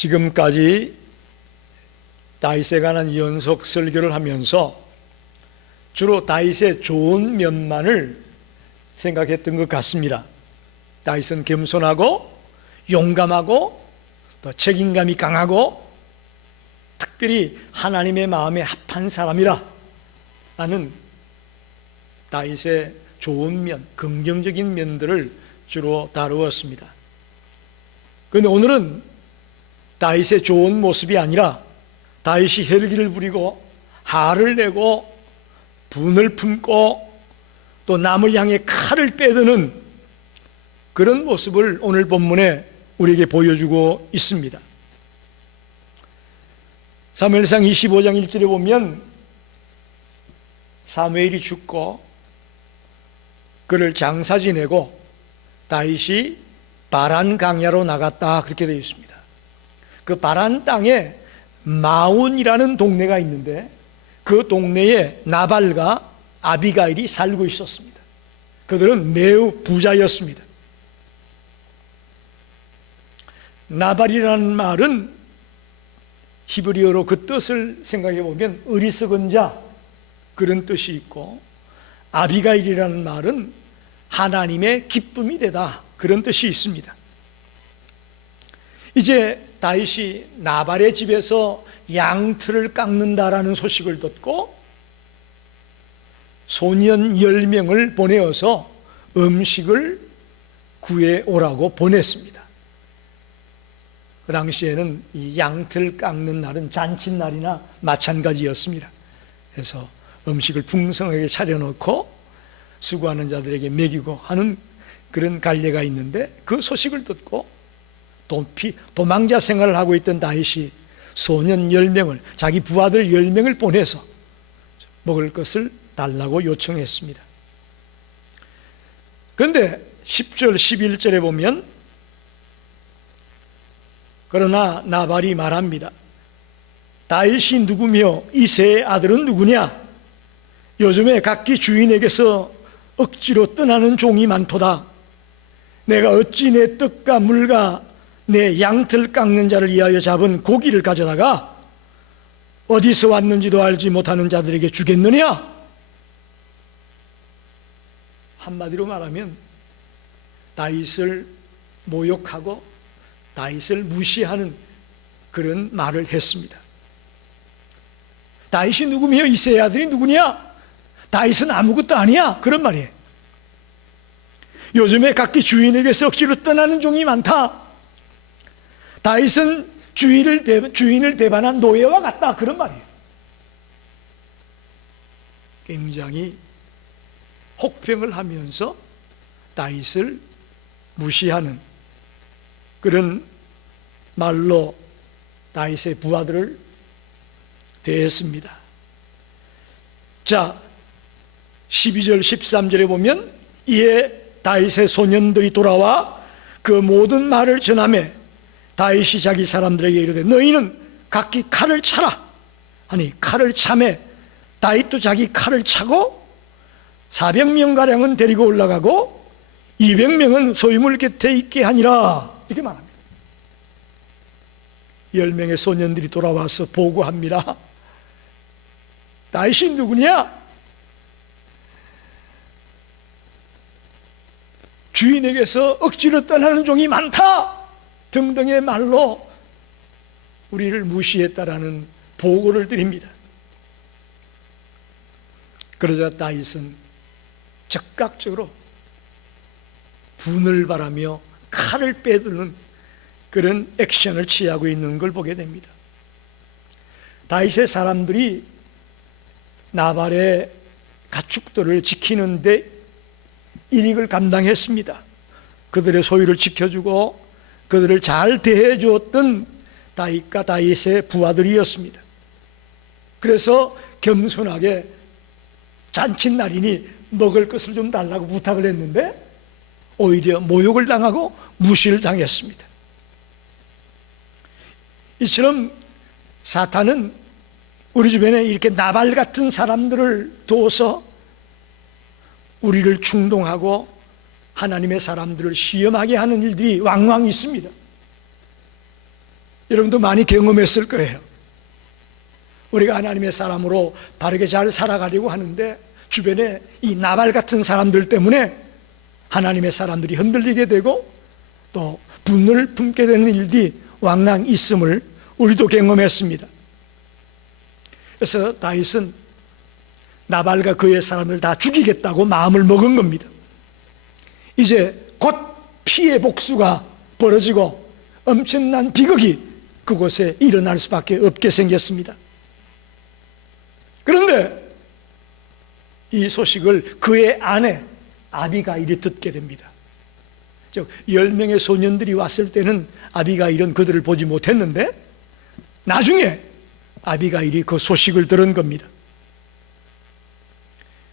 지금까지 다윗에 관한 연속 설교를 하면서 주로 다윗의 좋은 면만을 생각했던 것 같습니다. 다윗은 겸손하고 용감하고 또 책임감이 강하고 특별히 하나님의 마음에 합한 사람이라 라는 다윗의 좋은 면, 긍정적인 면들을 주로 다루었습니다. 그런데 오늘은 다윗의 좋은 모습이 아니라 다윗이 헬기를 부리고 화를 내고 분을 품고 또 남을 향해 칼을 빼드는 그런 모습을 오늘 본문에 우리에게 보여주고 있습니다. 사무엘상 25장 1절에 보면 사무엘이 죽고 그를 장사 지내고 다윗이 바란 강야로 나갔다 그렇게 되어 있습니다. 그 바란 땅에 마운이라는 동네가 있는데 그 동네에 나발과 아비가일이 살고 있었습니다. 그들은 매우 부자였습니다. 나발이라는 말은 히브리어로 그 뜻을 생각해 보면 어리석은 자 그런 뜻이 있고 아비가일이라는 말은 하나님의 기쁨이 되다 그런 뜻이 있습니다. 이제 다윗이 나발의 집에서 양틀을 깎는다라는 소식을 듣고 소년 10명을 보내어서 음식을 구해 오라고 보냈습니다. 그 당시에는 이 양틀 깎는 날은 잔칫날이나 마찬가지였습니다. 그래서 음식을 풍성하게 차려놓고 수고하는 자들에게 먹이고 하는 그런 관례가 있는데 그 소식을 듣고 도피, 도망자 생활을 하고 있던 다윗이 소년 10명을 자기 부하들 10명을 보내서 먹을 것을 달라고 요청했습니다. 그런데 10절 11절에 보면 그러나 나발이 말합니다. 다윗이 누구며 이세의 아들은 누구냐? 요즘에 각기 주인에게서 억지로 떠나는 종이 많도다. 내가 어찌 내 떡과 물과 내 양틀 깎는 자를 위하여 잡은 고기를 가져다가 어디서 왔는지도 알지 못하는 자들에게 주겠느냐? 한마디로 말하면 다윗을 모욕하고 다윗을 무시하는 그런 말을 했습니다. 다윗이 누구며 이세의 아들이 누구냐? 다윗은 아무것도 아니야. 그런 말이에요. 요즘에 각기 주인에게서 억지로 떠나는 종이 많다. 다윗은 주인을, 배, 주인을 배반한 노예와 같다. 그런 말이에요. 굉장히 혹평을 하면서 다윗을 무시하는 그런 말로 다윗의 부하들을 대했습니다. 자, 12절 13절에 보면 이에 다윗의 소년들이 돌아와 그 모든 말을 전함에 다윗이 자기 사람들에게 이르되 너희는 각기 칼을 차라 아니 칼을 차매 다윗도 자기 칼을 차고 400명 가량은 데리고 올라가고 200명은 소유물 곁에 있게 하니라 이렇게 말합니다. 10명의 소년들이 돌아와서 보고합니다. 다윗이 누구냐? 주인에게서 억지로 떠나는 종이 많다 등등의 말로 우리를 무시했다라는 보고를 드립니다. 그러자 다윗은 적극적으로 분을 바라며 칼을 빼드는 그런 액션을 취하고 있는 걸 보게 됩니다. 다윗의 사람들이 나발의 가축들을 지키는데 일익을 감당했습니다. 그들의 소유를 지켜주고 그들을 잘 대해 주었던 다윗과 다윗의 부하들이었습니다. 그래서 겸손하게 잔칫날이니 먹을 것을 좀 달라고 부탁을 했는데 오히려 모욕을 당하고 무시를 당했습니다. 이처럼 사탄은 우리 주변에 이렇게 나발 같은 사람들을 둬서 우리를 충동하고 하나님의 사람들을 시험하게 하는 일들이 왕왕 있습니다. 여러분도 많이 경험했을 거예요. 우리가 하나님의 사람으로 바르게 잘 살아가려고 하는데 주변에 이 나발 같은 사람들 때문에 하나님의 사람들이 흔들리게 되고 또 분노를 품게 되는 일들이 왕랑 있음을 우리도 경험했습니다. 그래서 다윗은 나발과 그의 사람을 다 죽이겠다고 마음을 먹은 겁니다. 이제 곧 피의 복수가 벌어지고 엄청난 비극이 그곳에 일어날 수밖에 없게 생겼습니다. 그런데 이 소식을 그의 아내 아비가일이 듣게 됩니다. 즉, 열 명의 소년들이 왔을 때는 아비가일은 그들을 보지 못했는데 나중에 아비가일이 그 소식을 들은 겁니다.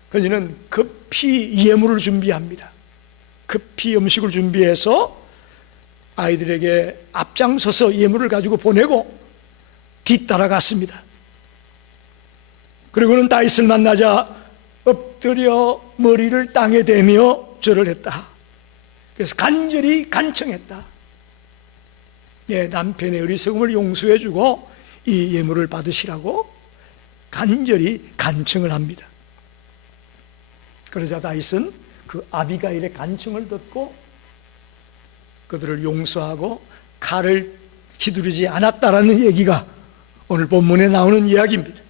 그녀는 급히 예물을 준비합니다. 급히 음식을 준비해서 아이들에게 앞장서서 예물을 가지고 보내고 뒤따라갔습니다. 그리고는 다윗을 만나자 엎드려 머리를 땅에 대며 절을 했다. 그래서 간절히 간청했다. 내 남편의 어리석음을 용서해주고 이 예물을 받으시라고 간절히 간청을 합니다. 그러자 다윗은 그 아비가일의 간청을 듣고 그들을 용서하고 칼을 휘두르지 않았다라는 얘기가 오늘 본문에 나오는 이야기입니다.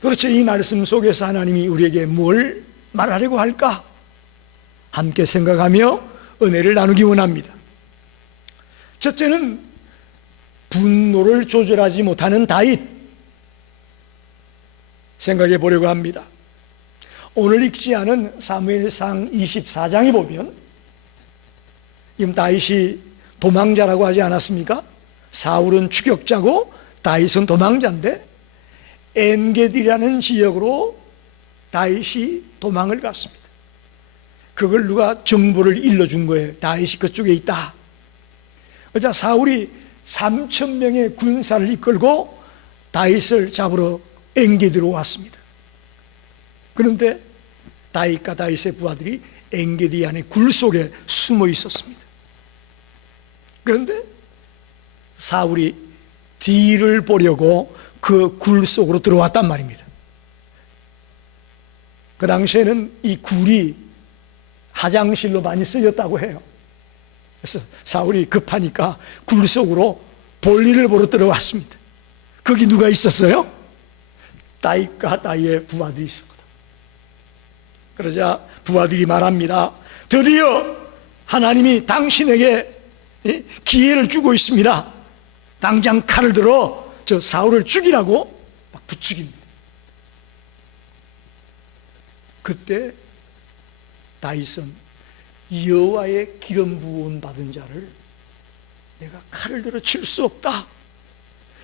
도대체 이 말씀 속에서 하나님이 우리에게 뭘 말하려고 할까? 함께 생각하며 은혜를 나누기 원합니다. 첫째는 분노를 조절하지 못하는 다윗 생각해 보려고 합니다. 오늘 읽지 않은 사무엘상 24장에 보면 지금 다윗이 도망자라고 하지 않았습니까? 사울은 추격자고 다윗은 도망자인데 엔게디라는 지역으로 다윗이 도망을 갔습니다. 그걸 누가 정보를 일러준 거예요. 다윗이 그쪽에 있다. 그자 사울이 3천 명의 군사를 이끌고 다윗을 잡으러 엔게디로 왔습니다. 그런데 다윗과 다윗의 부하들이 엔게디 안에 굴 속에 숨어 있었습니다. 그런데 사울이 뒤를 보려고 그 굴 속으로 들어왔단 말입니다. 그 당시에는 이 굴이 화장실로 많이 쓰였다고 해요. 그래서 사울이 급하니까 굴 속으로 볼일을 보러 들어왔습니다. 거기 누가 있었어요? 다윗과 다윗의 부하들이 있었거든. 그러자 부하들이 말합니다. 드디어 하나님이 당신에게 기회를 주고 있습니다. 당장 칼을 들어 저 사울을 죽이라고 막 부추깁니다. 그때 다윗은 여호와의 기름 부은 받은 자를 내가 칼을 들어 칠 수 없다.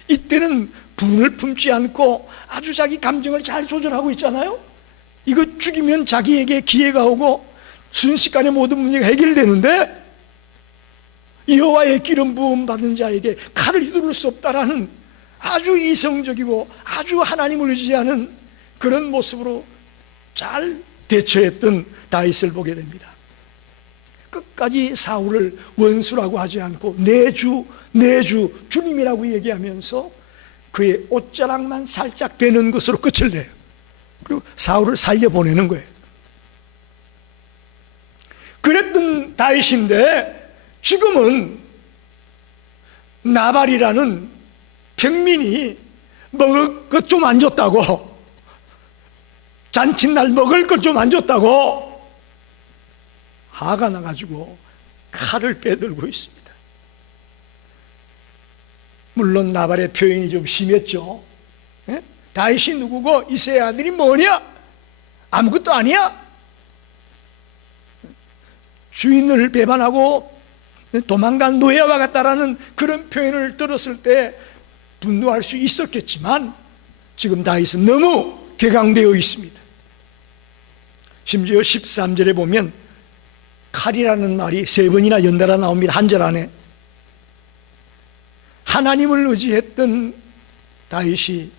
이때는 분을 품지 않고 아주 자기 감정을 잘 조절하고 있잖아요. 이거 죽이면 자기에게 기회가 오고 순식간에 모든 문제가 해결되는데 여호와의 기름 부음 받은 자에게 칼을 휘두를 수 없다라는 아주 이성적이고 아주 하나님을 의지하는 그런 모습으로 잘 대처했던 다윗을 보게 됩니다. 끝까지 사울을 원수라고 하지 않고 내주 내주 주님이라고 얘기하면서 그의 옷자락만 살짝 베는 것으로 끝을 내요. 그리고 사울을 살려 보내는 거예요. 그랬던 다윗인데 지금은 나발이라는 평민이 먹을 것 좀 안 줬다고 잔칫날 먹을 것 좀 안 줬다고 화가 나가지고 칼을 빼들고 있습니다. 물론 나발의 표현이 좀 심했죠. 예? 다윗이 누구고 이세 아들이 뭐냐? 아무것도 아니야. 주인을 배반하고 도망간 노예와 같다라는 그런 표현을 들었을 때 분노할 수 있었겠지만 지금 다윗은 너무 개강되어 있습니다. 심지어 13절에 보면 칼이라는 말이 세 번이나 연달아 나옵니다. 한 절 안에. 하나님을 의지했던 다윗이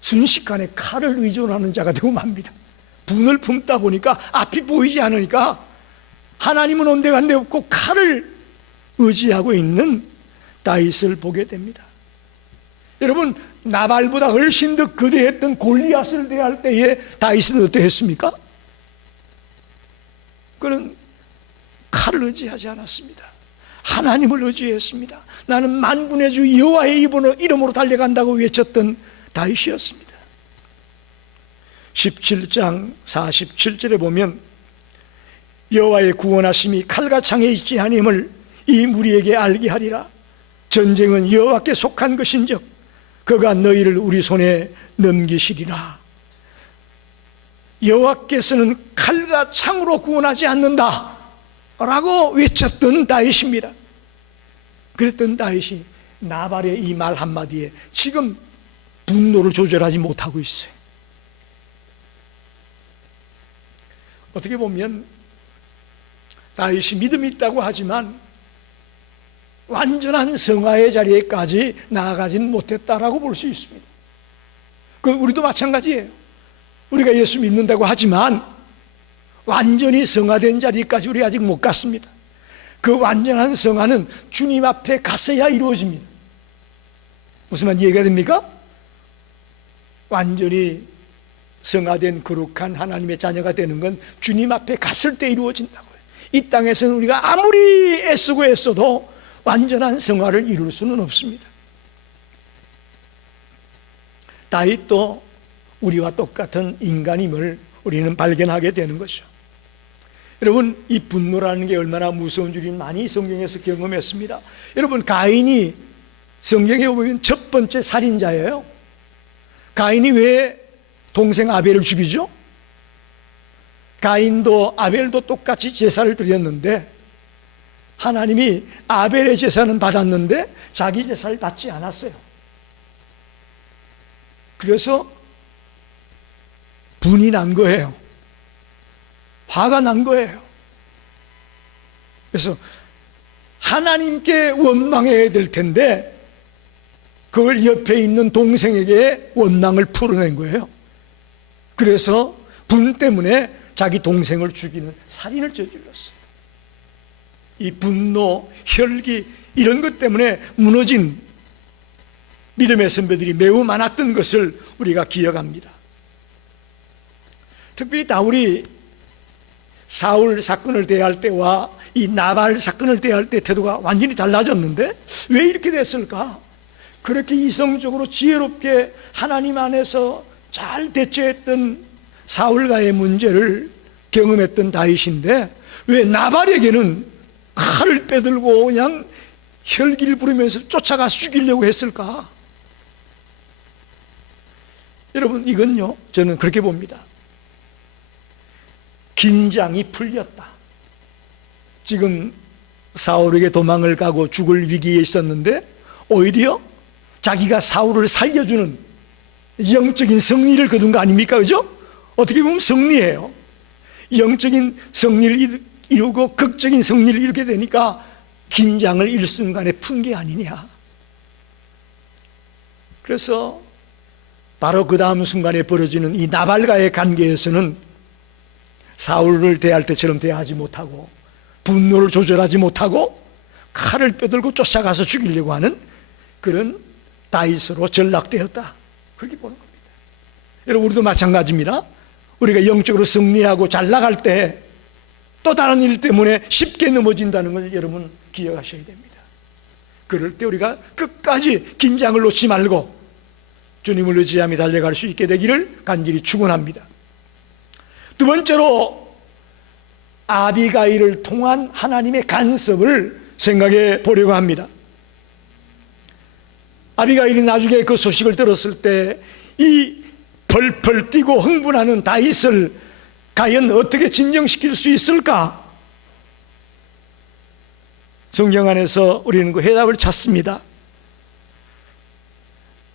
순식간에 칼을 의존하는 자가 되고 맙니다. 분을 품다 보니까 앞이 보이지 않으니까 하나님은 온데간데 없고 칼을 의지하고 있는 다윗을 보게 됩니다. 여러분 나발보다 훨씬 더 거대했던 골리앗을 대할 때에 다윗은 어떠했습니까? 그는 칼을 의지하지 않았습니다. 하나님을 의지했습니다. 나는 만군의 주 여호와의 이름으로, 달려간다고 외쳤던 다윗이었습니다. 17장 47절에 보면 여호와의 구원하심이 칼과 창에 있지 아님을 이 무리에게 알게 하리라. 전쟁은 여호와께 속한 것인즉 그가 너희를 우리 손에 넘기시리라. 여호와께서는 칼과 창으로 구원하지 않는다. 라고 외쳤던 다윗입니다. 그랬던 다윗이 나발의 이 말 한마디에 지금 분노를 조절하지 못하고 있어요. 어떻게 보면 다윗이 믿음이 있다고 하지만 완전한 성화의 자리에까지 나아가지는 못했다라고 볼 수 있습니다. 그 우리도 마찬가지예요. 우리가 예수 믿는다고 하지만 완전히 성화된 자리까지 우리 아직 못 갔습니다. 그 완전한 성화는 주님 앞에 가서야 이루어집니다. 무슨 말 이해가 됩니까? 완전히 성화된 거룩한 하나님의 자녀가 되는 건 주님 앞에 갔을 때 이루어진다고요. 이 땅에서는 우리가 아무리 애쓰고 애써도 완전한 성화를 이룰 수는 없습니다. 다윗도 우리와 똑같은 인간임을 우리는 발견하게 되는 것이죠. 여러분, 이 분노라는 게 얼마나 무서운 줄이 많이 성경에서 경험했습니다. 여러분, 가인이 성경에 보면 첫 번째 살인자예요. 가인이 왜 동생 아벨을 죽이죠? 가인도 아벨도 똑같이 제사를 드렸는데 하나님이 아벨의 제사는 받았는데 자기 제사를 받지 않았어요. 그래서 분이 난 거예요. 화가 난 거예요. 그래서 하나님께 원망해야 될 텐데 그걸 옆에 있는 동생에게 원망을 풀어낸 거예요. 그래서 분 때문에 자기 동생을 죽이는 살인을 저질렀어요. 이 분노, 혈기 이런 것 때문에 무너진 믿음의 선배들이 매우 많았던 것을 우리가 기억합니다. 특별히 다울이 사울 사건을 대할 때와 이 나발 사건을 대할 때 태도가 완전히 달라졌는데 왜 이렇게 됐을까? 그렇게 이성적으로 지혜롭게 하나님 안에서 잘 대처했던 사울과의 문제를 경험했던 다윗인데 왜 나발에게는 칼을 빼들고 그냥 혈기를 부르면서 쫓아가 죽이려고 했을까? 여러분 이건요 저는 그렇게 봅니다. 긴장이 풀렸다. 지금 사울에게 도망을 가고 죽을 위기에 있었는데 오히려 자기가 사울을 살려주는 영적인 승리를 거둔 거 아닙니까? 그죠? 어떻게 보면 승리예요. 영적인 승리를 이루고 극적인 승리를 이루게 되니까 긴장을 일순간에 푼 게 아니냐. 그래서 바로 그 다음 순간에 벌어지는 이 나발과의 관계에서는 사울을 대할 때처럼 대하지 못하고 분노를 조절하지 못하고 칼을 빼들고 쫓아가서 죽이려고 하는 그런 다윗으로 전락되었다. 그렇게 보는 겁니다. 여러분 우리도 마찬가지입니다. 우리가 영적으로 승리하고 잘 나갈 때 또 다른 일 때문에 쉽게 넘어진다는 걸 여러분 기억하셔야 됩니다. 그럴 때 우리가 끝까지 긴장을 놓지 말고 주님을 의지하며 달려갈 수 있게 되기를 간절히 축원합니다. 두 번째로 아비가일을 통한 하나님의 간섭을 생각해 보려고 합니다. 아비가일이 나중에 그 소식을 들었을 때이 펄펄 뛰고 흥분하는 다윗을 과연 어떻게 진정시킬 수 있을까? 성경 안에서 우리는 그 해답을 찾습니다.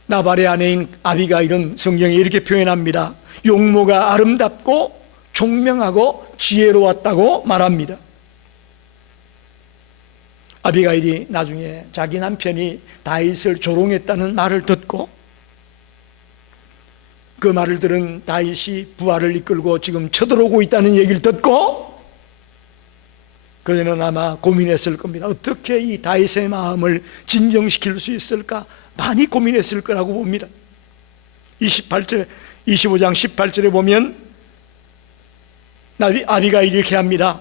나발의 아내인 아비가일은 성경에 이렇게 표현합니다. 용모가 아름답고 총명하고 지혜로웠다고 말합니다. 아비가일이 나중에 자기 남편이 다윗을 조롱했다는 말을 듣고 그 말을 들은 다윗이 부하를 이끌고 지금 쳐들어오고 있다는 얘기를 듣고 그는 아마 고민했을 겁니다. 어떻게 이 다윗의 마음을 진정시킬 수 있을까? 많이 고민했을 거라고 봅니다. 28절, 25장 18절에 보면 나비, 아비가 이렇게 합니다.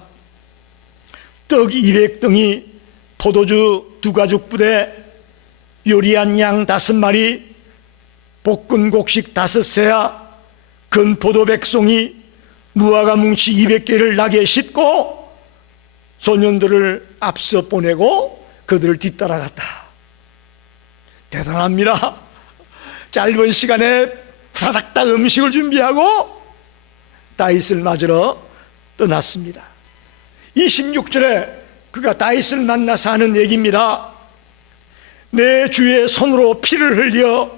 떡 200등이 포도주 두 가죽 부대 요리한 양 다섯 마리 볶은 곡식 다섯 세야 건포도 백송이 무화과 뭉치 200개를 나게 싣고 소년들을 앞서 보내고 그들을 뒤따라갔다. 대단합니다. 짧은 시간에 후다닥닥 음식을 준비하고 다윗을 맞으러 떠났습니다. 26절에 그가 다윗을 만나서 하는 얘기입니다. 내 주의 손으로 피를 흘려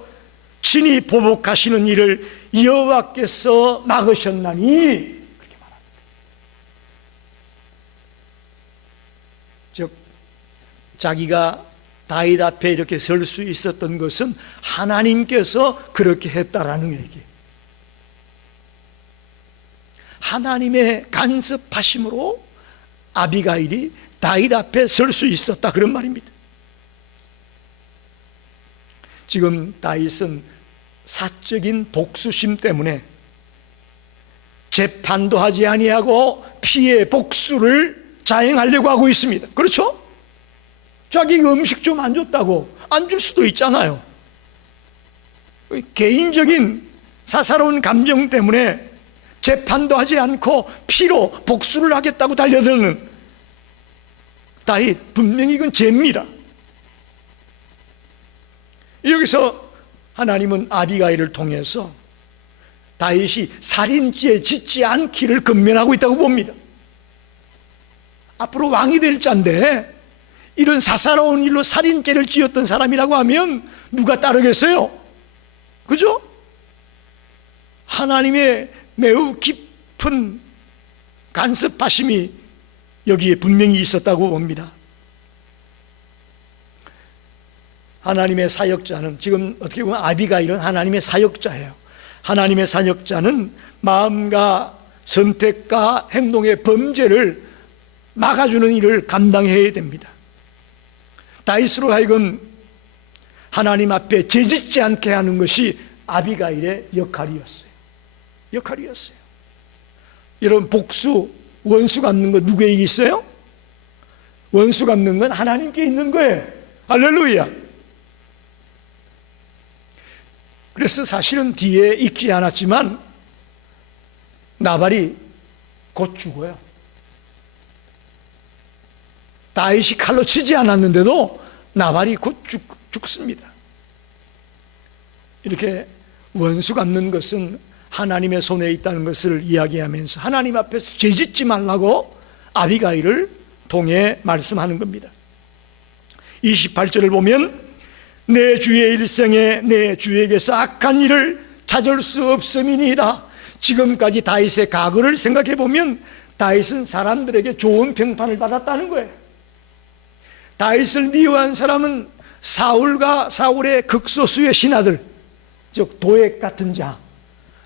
친히 보복하시는 일을 여호와께서 막으셨나니 그렇게 말합니다. 즉 자기가 다윗 앞에 이렇게 설 수 있었던 것은 하나님께서 그렇게 했다라는 얘기. 하나님의 간섭하심으로 아비가일이 다윗 앞에 설 수 있었다 그런 말입니다. 지금 다윗은 사적인 복수심 때문에 재판도 하지 아니하고 피해 복수를 자행하려고 하고 있습니다. 그렇죠? 자기가 음식 좀 안 줬다고 안 줄 수도 있잖아요. 개인적인 사사로운 감정 때문에 재판도 하지 않고 피로 복수를 하겠다고 달려드는 다윗 분명히 이건 죄입니다. 여기서 하나님은 아비가일을 통해서 다윗이 살인죄 짓지 않기를 근면하고 있다고 봅니다. 앞으로 왕이 될 자인데 이런 사사로운 일로 살인죄를 지었던 사람이라고 하면 누가 따르겠어요? 그죠? 하나님의 매우 깊은 간섭하심이 여기에 분명히 있었다고 봅니다. 하나님의 사역자는 지금 어떻게 보면 아비가일은 하나님의 사역자예요. 하나님의 사역자는 마음과 선택과 행동의 범죄를 막아주는 일을 감당해야 됩니다. 다윗으로 하여금 하나님 앞에 죄짓지 않게 하는 것이 아비가일의 역할이었어요. 역할이었어요. 여러분 복수 원수 갚는 거 누구에게 있어요? 원수 갚는 건 하나님께 있는 거예요. 할렐루야. 그래서 사실은 뒤에 읽지 않았지만 나발이 곧 죽어요. 다윗이 칼로 치지 않았는데도 나발이 곧 죽, 죽습니다. 이렇게 원수 갚는 것은 하나님의 손에 있다는 것을 이야기하면서 하나님 앞에서 죄짓지 말라고 아비가일을 통해 말씀하는 겁니다. 28절을 보면 내 주의 일생에 내 주에게서 악한 일을 찾을 수 없음이니이다. 지금까지 다윗의 과거를 생각해 보면 다윗은 사람들에게 좋은 평판을 받았다는 거예요. 다윗을 미워한 사람은 사울과 사울의 극소수의 신하들, 즉 도액 같은 자,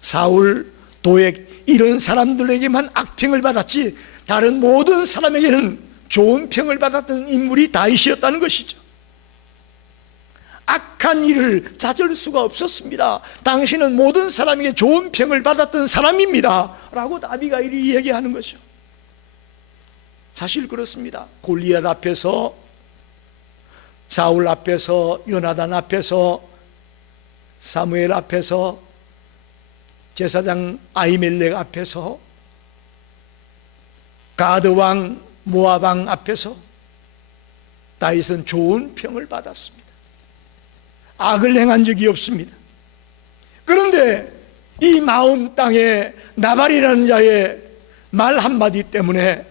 사울, 도액 이런 사람들에게만 악평을 받았지 다른 모든 사람에게는 좋은 평을 받았던 인물이 다윗이었다는 것이죠. 악한 일을 찾을 수가 없었습니다. 당신은 모든 사람에게 좋은 평을 받았던 사람입니다. 라고 아비가일이 얘기하는 거죠. 사실 그렇습니다. 골리앗 앞에서 사울 앞에서 요나단 앞에서 사무엘 앞에서 제사장 아이멜렉 앞에서 가드 왕 모압 왕 앞에서 다윗은 좋은 평을 받았습니다. 악을 행한 적이 없습니다. 그런데 이 마온 땅에 나발이라는 자의 말 한마디 때문에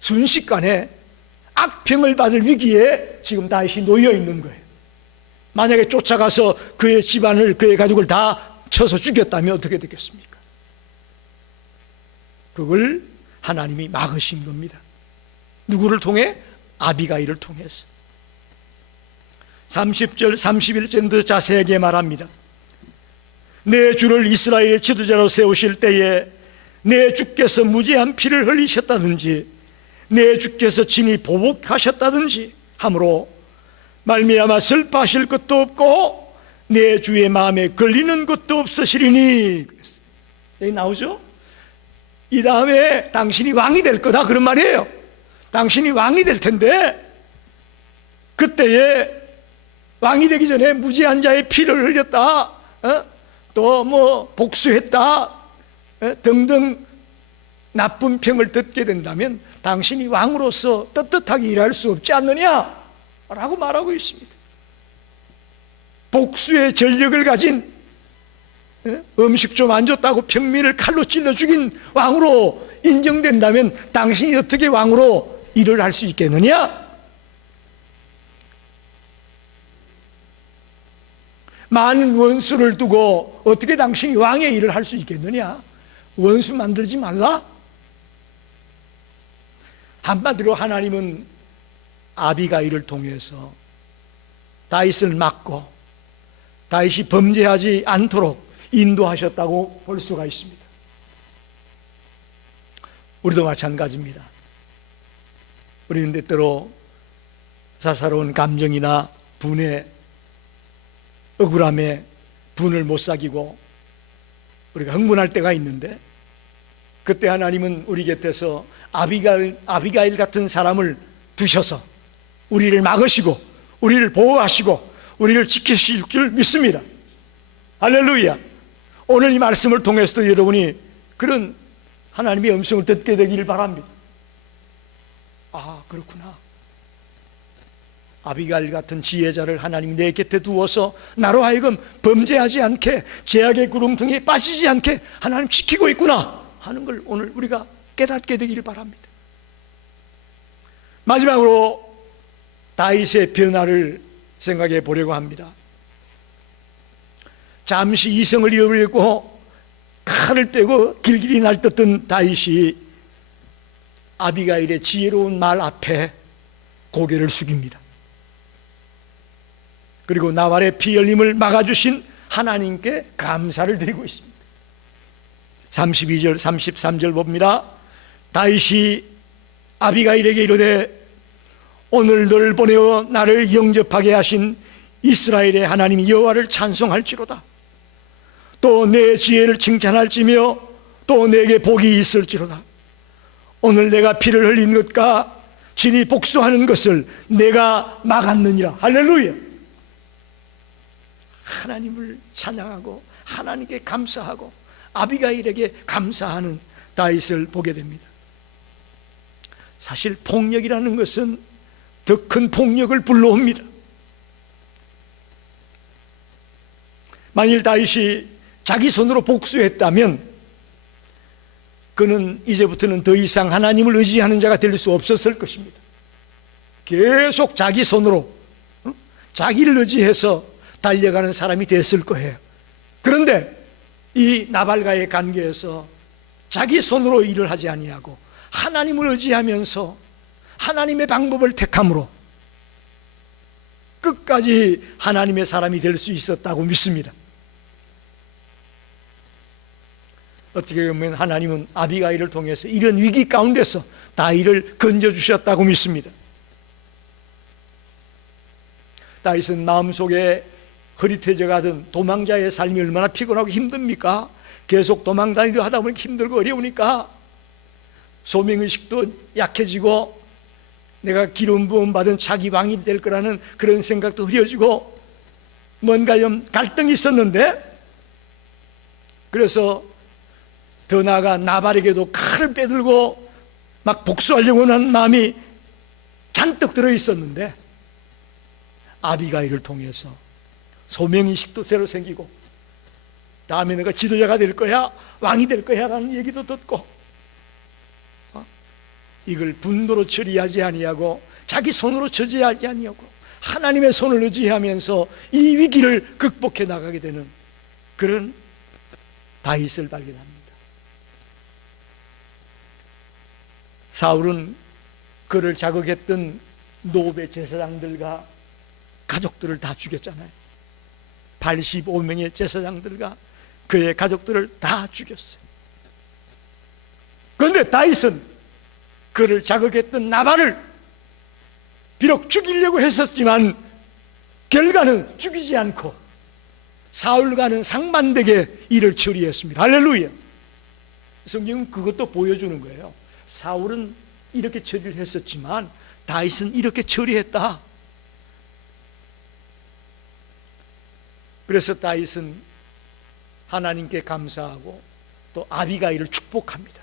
순식간에 악평을 받을 위기에 지금 다윗이 놓여 있는 거예요. 만약에 쫓아가서 그의 집안을 그의 가족을 다 쳐서 죽였다면 어떻게 되겠습니까? 그걸 하나님이 막으신 겁니다. 누구를 통해? 아비가일을 통해서. 30절 31절은 더 자세하게 말합니다. 내 주를 이스라엘의 지도자로 세우실 때에 내 주께서 무지한 피를 흘리셨다든지 내 주께서 친히 보복하셨다든지 하므로 말미암아 슬퍼하실 것도 없고 내 주의 마음에 걸리는 것도 없으시리니. 여기 나오죠? 이 다음에 당신이 왕이 될 거다 그런 말이에요. 당신이 왕이 될 텐데 그때에 왕이 되기 전에 무지한 자의 피를 흘렸다. 어? 또뭐 복수했다. 어? 등등 나쁜 평을 듣게 된다면 당신이 왕으로서 떳떳하게 일할 수 없지 않느냐? 라고 말하고 있습니다. 복수의 전력을 가진 어? 음식 좀 안 줬다고 평민을 칼로 찔러 죽인 왕으로 인정된다면 당신이 어떻게 왕으로 일을 할 수 있겠느냐? 많은 원수를 두고 어떻게 당신이 왕의 일을 할 수 있겠느냐? 원수 만들지 말라? 한마디로 하나님은 아비가일을 통해서 다윗을 막고 다윗이 범죄하지 않도록 인도하셨다고 볼 수가 있습니다. 우리도 마찬가지입니다. 우리는 때때로 사사로운 감정이나 분에 억울함에 분을 못 사귀고 우리가 흥분할 때가 있는데 그때 하나님은 우리 곁에서 아비가일, 아비가일 같은 사람을 두셔서 우리를 막으시고 우리를 보호하시고 우리를 지키실 줄 믿습니다. 할렐루야. 오늘 이 말씀을 통해서도 여러분이 그런 하나님의 음성을 듣게 되기를 바랍니다. 아, 그렇구나. 아비갈 같은 지혜자를 하나님 내 곁에 두어서 나로 하여금 범죄하지 않게 죄악의 구렁텅이에 빠지지 않게 하나님 지키고 있구나 하는 걸 오늘 우리가 깨닫게 되기를 바랍니다. 마지막으로 다윗의 변화를 생각해 보려고 합니다. 잠시 이성을 잃어버리고 칼을 빼고 길길이 날떴던 다윗이 아비가일의 지혜로운 말 앞에 고개를 숙입니다. 그리고 나발의 피 흘림을 막아주신 하나님께 감사를 드리고 있습니다. 32절, 33절 봅니다. 다윗이 아비가일에게 이르되 오늘 너를 보내어 나를 영접하게 하신 이스라엘의 하나님 여호와를 찬송할지로다. 또 내 지혜를 칭찬할지며 또 내게 복이 있을지로다. 오늘 내가 피를 흘린 것과 진이 복수하는 것을 내가 막았느니라. 할렐루야. 하나님을 찬양하고 하나님께 감사하고 아비가일에게 감사하는 다윗을 보게 됩니다. 사실 폭력이라는 것은 더 큰 폭력을 불러옵니다. 만일 다윗이 자기 손으로 복수했다면 그는 이제부터는 더 이상 하나님을 의지하는 자가 될 수 없었을 것입니다. 계속 자기 손으로 어? 자기를 의지해서 달려가는 사람이 됐을 거예요. 그런데 이 나발과의 관계에서 자기 손으로 일을 하지 아니하고 하나님을 의지하면서 하나님의 방법을 택함으로 끝까지 하나님의 사람이 될 수 있었다고 믿습니다. 어떻게 보면 하나님은 아비가일을 통해서 이런 위기 가운데서 다윗을 건져 주셨다고 믿습니다. 다윗은 마음속에 흐릿해져 가던 도망자의 삶이 얼마나 피곤하고 힘듭니까? 계속 도망 다니려 하다 보니 힘들고 어려우니까 소명의식도 약해지고 내가 기름 부음 받은 자기 왕이 될 거라는 그런 생각도 흐려지고 뭔가 좀 갈등이 있었는데 그래서 더 나아가 나발에게도 칼을 빼들고 막 복수하려고 하는 마음이 잔뜩 들어 있었는데 아비가일을 통해서 소명의식도 새로 생기고 다음에 내가 지도자가 될 거야 왕이 될 거야 라는 얘기도 듣고 어? 이걸 분노로 처리하지 아니하고 자기 손으로 처리하지 아니하고 하나님의 손을 의지하면서 이 위기를 극복해 나가게 되는 그런 다윗을 발견합니다. 사울은 그를 자극했던 노베 제사장들과 가족들을 다 죽였잖아요. 85명의 제사장들과 그의 가족들을 다 죽였어요. 그런데 다윗은 그를 자극했던 나발을 비록 죽이려고 했었지만 결과는 죽이지 않고 사울과는 상반되게 일을 처리했습니다. 할렐루야. 성경은 그것도 보여주는 거예요. 사울은 이렇게 처리를 했었지만 다윗은 이렇게 처리했다. 그래서 다윗은 하나님께 감사하고 또 아비가일을 축복합니다.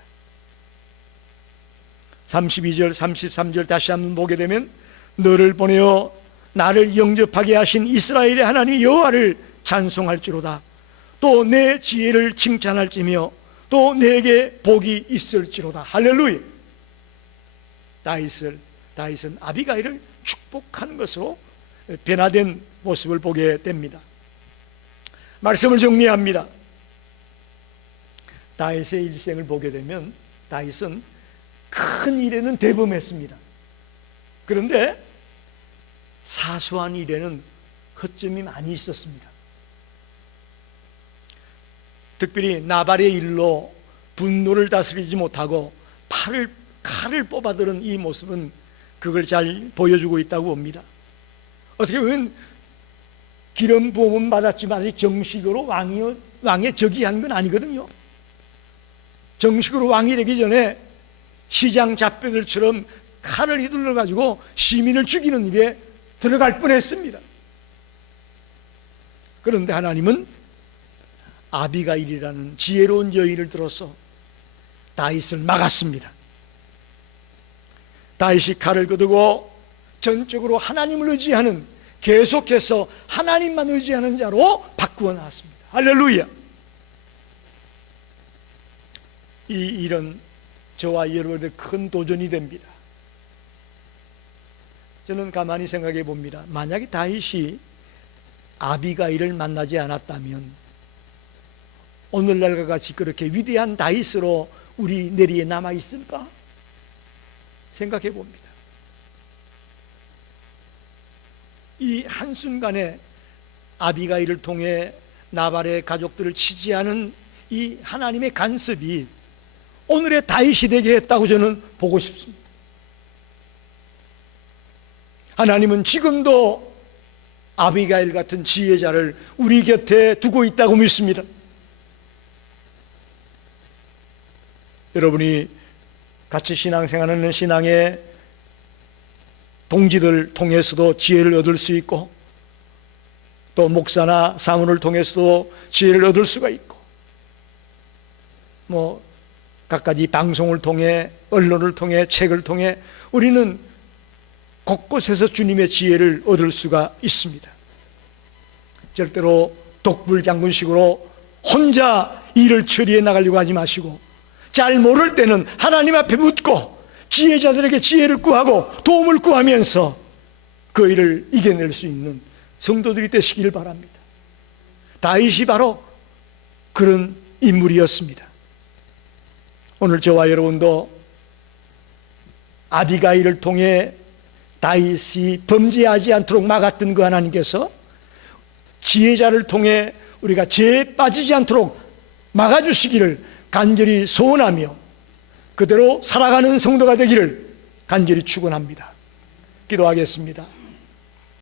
32절, 33절 다시 한번 보게 되면 너를 보내어 나를 영접하게 하신 이스라엘의 하나님 여호와를 찬송할지로다. 또 내 지혜를 칭찬할지며 또 내게 복이 있을지로다. 할렐루야. 다윗을 다윗은 아비가일을 축복하는 것으로 변화된 모습을 보게 됩니다. 말씀을 정리합니다. 다윗의 일생을 보게 되면 다윗은 큰 일에는 대범했습니다. 그런데 사소한 일에는 허점이 많이 있었습니다. 특별히 나발의 일로 분노를 다스리지 못하고 팔을 칼을 뽑아들은 이 모습은 그걸 잘 보여주고 있다고 봅니다. 어떻게 보면 기름 부음은 받았지만 정식으로 왕이 왕의 적이 한 건 아니거든요. 정식으로 왕이 되기 전에 시장 잡배들처럼 칼을 휘둘러 가지고 시민을 죽이는 일에 들어갈 뻔했습니다. 그런데 하나님은 아비가일이라는 지혜로운 여인을 들어서 다윗을 막았습니다. 다윗이 칼을 거두고 전적으로 하나님을 의지하는 계속해서 하나님만 의지하는 자로 바꾸어 나왔습니다. 할렐루야. 이 일은 저와 여러분의 큰 도전이 됩니다. 저는 가만히 생각해 봅니다. 만약에 다윗이 아비가일을 만나지 않았다면 오늘날과 같이 그렇게 위대한 다윗으로 우리 내리에 남아 있을까? 생각해 봅니다. 이 한순간에 아비가일을 통해 나발의 가족들을 치지하는 이 하나님의 간섭이 오늘의 다윗이 되게 했다고 저는 보고 싶습니다. 하나님은 지금도 아비가일 같은 지혜자를 우리 곁에 두고 있다고 믿습니다. 여러분이 같이 신앙생활하는 신앙의 동지들 통해서도 지혜를 얻을 수 있고 또 목사나 사문을 통해서도 지혜를 얻을 수가 있고 뭐 갖가지 방송을 통해 언론을 통해 책을 통해 우리는 곳곳에서 주님의 지혜를 얻을 수가 있습니다. 절대로 독불장군식으로 혼자 일을 처리해 나가려고 하지 마시고 잘 모를 때는 하나님 앞에 묻고 지혜자들에게 지혜를 구하고 도움을 구하면서 그 일을 이겨낼 수 있는 성도들이 되시기를 바랍니다. 다윗이 바로 그런 인물이었습니다. 오늘 저와 여러분도 아비가일을 통해 다윗이 범죄하지 않도록 막았던 그 하나님께서 지혜자를 통해 우리가 죄에 빠지지 않도록 막아주시기를 간절히 소원하며 그대로 살아가는 성도가 되기를 간절히 축원합니다. 기도하겠습니다.